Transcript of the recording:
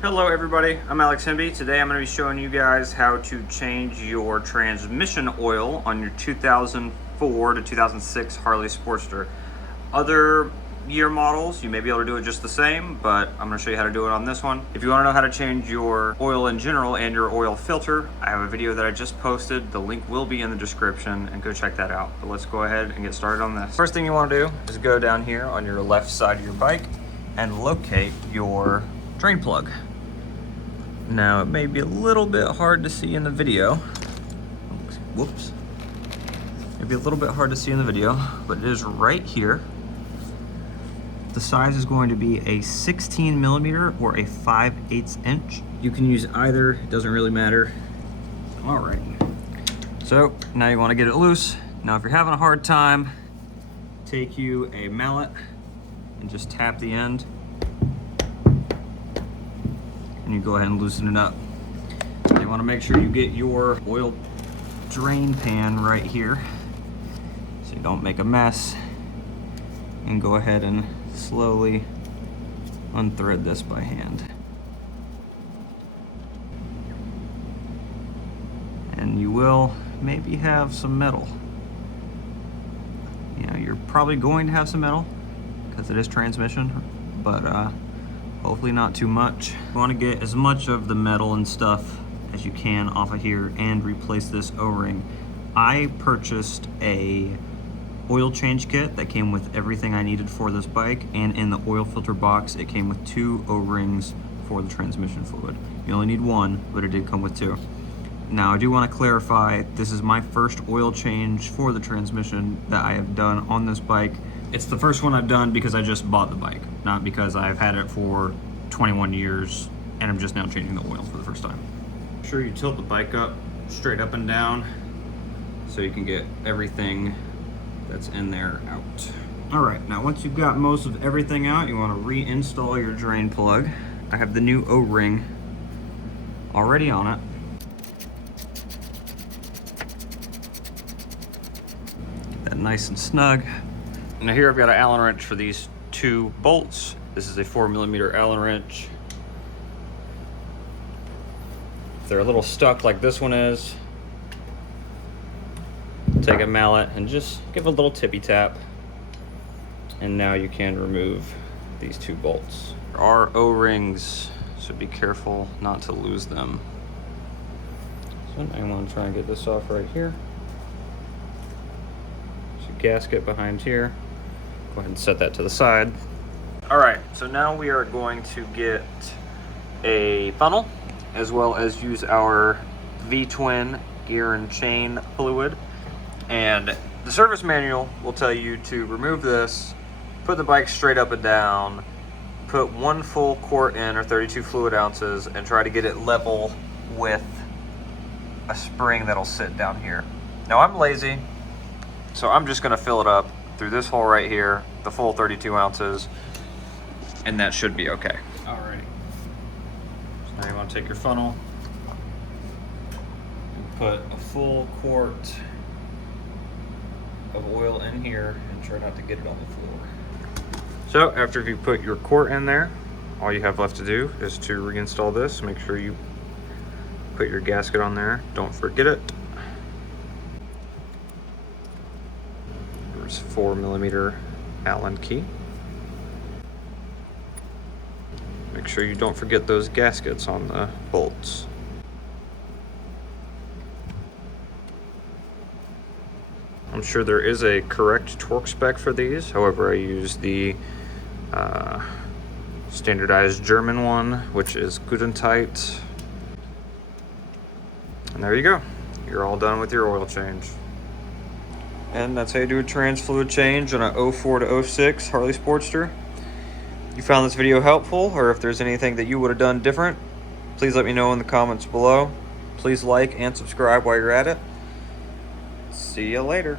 Hello everybody, I'm Alex Hemby. Today I'm going to be showing you guys how to change your transmission oil on your 2004 to 2006 Harley Sportster. Other year models, you may be able to do it just the same, but I'm going to show you how to do it on this one. If you want to know how to change your oil in general and your oil filter, I have a video that I just posted. The link will be in the description and go check that out. But let's go ahead and get started on this. First thing you want to do is go down here on your left side of your bike and locate your drain plug. Now, it may be a little bit hard to see in the video. Whoops. Maybe a little bit hard to see in the video, but it is right here. The size is going to be a 16 millimeter or a 5/8 inch. You can use either, it doesn't really matter. All right. So now you want to get it loose. Now, if you're having a hard time, take you a mallet and just tap the end. And you go ahead and loosen it up. You want to make sure you get your oil drain pan right here so you don't make a mess, and go ahead and slowly unthread this by hand. And you will maybe have some metal. You know, you're probably going to have some metal because it is transmission, but hopefully not too much. You want to get as much of the metal and stuff as you can off of here and replace this O-ring. I purchased a oil change kit that came with everything I needed for this bike, and in the oil filter box it came with 2 O-rings for the transmission fluid. You only need 1, but it did come with 2. Now, I do want to clarify, this is my first oil change for the transmission that I have done on this bike. It's the first one I've done because I just bought the bike, not because I've had it for 21 years and I'm just now changing the oil for the first time. Make sure you tilt the bike up, straight up and down, so you can get everything that's in there out. All right, now once you've got most of everything out, you want to reinstall your drain plug. I have the new O-ring already on it. Get that nice and snug. Now here I've got an Allen wrench for these 2 bolts. This is a 4 millimeter Allen wrench. If they're a little stuck like this one is, take a mallet and just give a little tippy tap. And now you can remove these 2 bolts. There are O-rings, so be careful not to lose them. So I want to try and get this off right here. There's a gasket behind here. Go ahead and set that to the side. All right, so now we are going to get a funnel, as well as use our V-twin gear and chain fluid. And the service manual will tell you to remove this, put the bike straight up and down, put 1 full quart in, or 32 fluid ounces, and try to get it level with a spring that'll sit down here. Now, I'm lazy, so I'm just gonna fill it up through this hole right here, the full 32 ounces, and that should be okay. Alrighty. So now you want to take your funnel and put a full quart of oil in here and try not to get it on the floor. So after you put your quart in there, all you have left to do is to reinstall this. Make sure you put your gasket on there. Don't forget it. 4 millimeter Allen key. Make sure you don't forget those gaskets on the bolts. I'm sure there is a correct torque spec for these. However, I use the standardized German one, which is good and tight. And there you go. You're all done with your oil change. And that's how you do a trans fluid change on a 04 to 06 Harley Sportster. If you found this video helpful, or if there's anything that you would have done different, please let me know in the comments below. Please like and subscribe while you're at it. See you later.